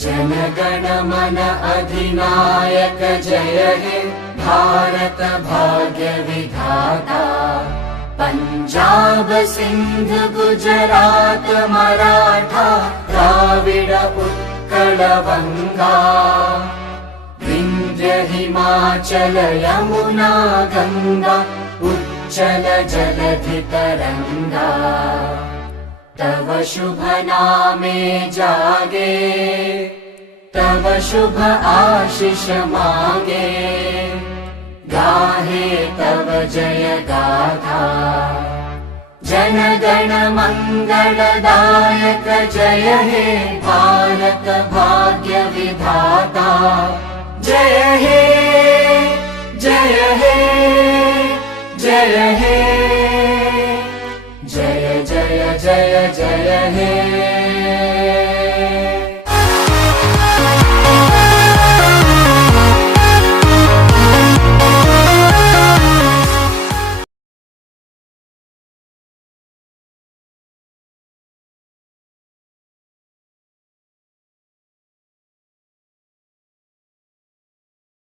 जनगण मन अधिनायक जय हे भारत भाग्य विधाता। पंजाब सिंध गुजरात मराठा द्राविड उत्कल बंगा। विंध्य हिमाचल यमुना गंगा उच्चल जलधि तरंगा। तव शुभ नामे जागे तव शुभ आशीष मागे। गाहे तव जय गाथा जन गण मंगलदायक जय हे भारत भाग्य विधाता। जय हे जय हे जय हे जय जय जय जय हे।